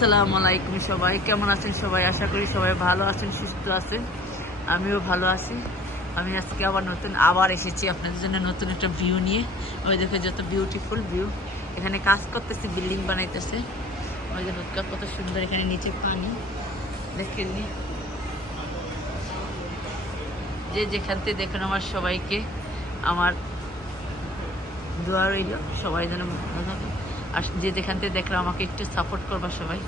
আসসালামু আলাইকুম সবাই, কেমন আছেন সবাই? আশা করি সবাই ভালো আছেন, সুস্থ আছেন। আমিও ভালো আছি। আমি আজকে আবার এসেছি আপনাদের জন্য নতুন একটা ভিউ নিয়ে। ওই দেখে যত বিউটিফুল ভিউ, এখানে কাজ করতেছে, বিল্ডিং বানাইতেছে। ওই দেখো কত সুন্দর, এখানে নিচে পানি দেখেননি। যে যেখান থেকে দেখেন আমার সবাইকে আমার দোয়া রইল, সবাই যেন আর যে যেখান থেকে দেখলো আমাকে একটু সাপোর্ট করবা সবাই।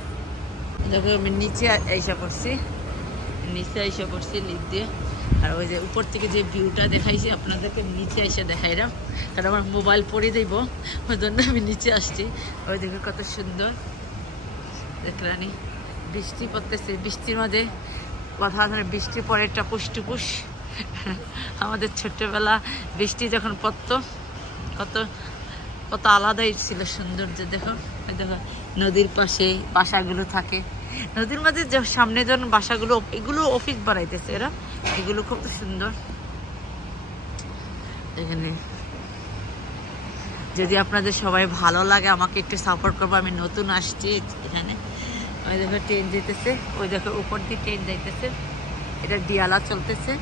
দেখো আমি নিচে এসে পড়ছি লিফট দিয়ে। আর ওই যে উপর থেকে যে ভিউটা দেখাইছি আপনাদেরকে নিচে এসে দেখাইলাম, কারণ আমার মোবাইল পরে দেব, ওই জন্য আমি নিচে আসছি। ওই দেখো কত সুন্দর দেখলানি, বৃষ্টি পড়তেছে। বৃষ্টির মাঝে কথা আছে, বৃষ্টির পরে টপুস টুপুস। আমাদের ছোট্টবেলা বৃষ্টি যখন পড়তো কত কত আলাদাই ছিল সৌন্দর্য। দেখো দেখো নদীর পাশে বাসাগুলো থাকে, নদীর মাঝে সামনে যখন বাসাগুলো, এগুলো অফিস বানাইতেছে এরা, এগুলো খুব সুন্দর। এখানে যদি আপনাদের সবাই ভালো লাগে আমাকে একটু সাপোর্ট করবো। আমি নতুন আসছি এখানে। ওই দেখো ট্রেন যেতেছে, ওই দেখো উপর দিয়ে ট্রেন যাইতেছে। এটা ডিয়ালা চলতেছে,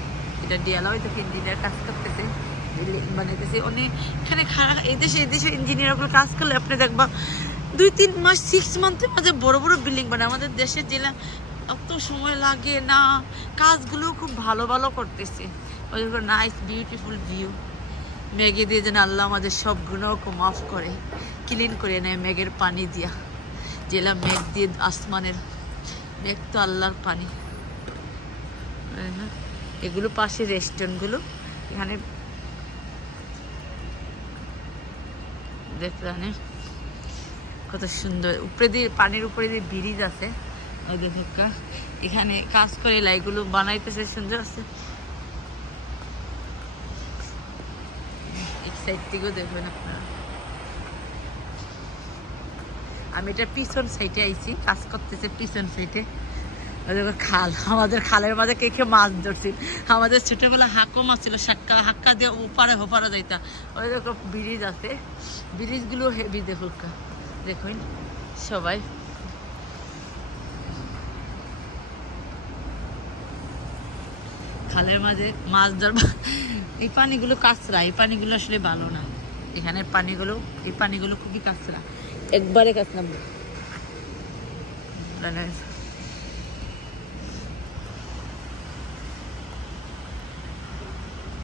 এটা ডিয়ালা। ওই দেখো ইঞ্জিনিয়ার কাজ করতেছে, বানাইতেছে অনেক। এখানে এদেশে ইঞ্জিনিয়ারগুলো কাজ করলে আপনি দেখবা 2-3 মাস 6 মান্থের মাঝে বড় বড় বিল্ডিং বানায়। আমাদের দেশের জেলা অত সময় লাগে না, কাজগুলো খুব ভালো ভালো করতেছে। ওই দেখো নাইস বিউটিফুল ভিউ। মেঘে দিয়ে যেন আল্লাহ আমাদের সব গুণকে মাফ করে, ক্লিন করে নেয় মেঘের পানি দিয়া। জেলা মেঘ দিয়ে, আসমানের মেঘ তো আল্লাহর পানি। এগুলো পাশে রেস্টুরেন্টগুলো, এখানে দেখলাম কত সুন্দর। উপরে দিয়ে পানির উপরে দিয়ে ব্রিজ আছে। ওই দেখো এখানে কাজ করে লাইটগুলো বানাইতেছে, সুন্দর আছে। এক সাইড থেকেও দেখবেন আপনারা। আমি এটা পিছন সাইডে আইছি, কাজ করতেছে পিছন সাইডে। ওই দেখো খাল, আমাদের খালের মাঝে কে কে মাছ ধরছি। আমাদের ছোটবেলা হাঁকো মাছ ছিল, হাক্কা দিয়ে ওপারে হোপারা যাইতা। ওই দেখো ব্রিজ আছে, ব্রিজগুলো হেভি। দেখুন সবাই, খালের মাঝে মাছ ধরবা। এই পানিগুলো কাঁচরা, এই পানিগুলো আসলে ভালো না। এখানের পানিগুলো, এই পানিগুলো খুবই কাঁচরা, একবারে কাঁচরা।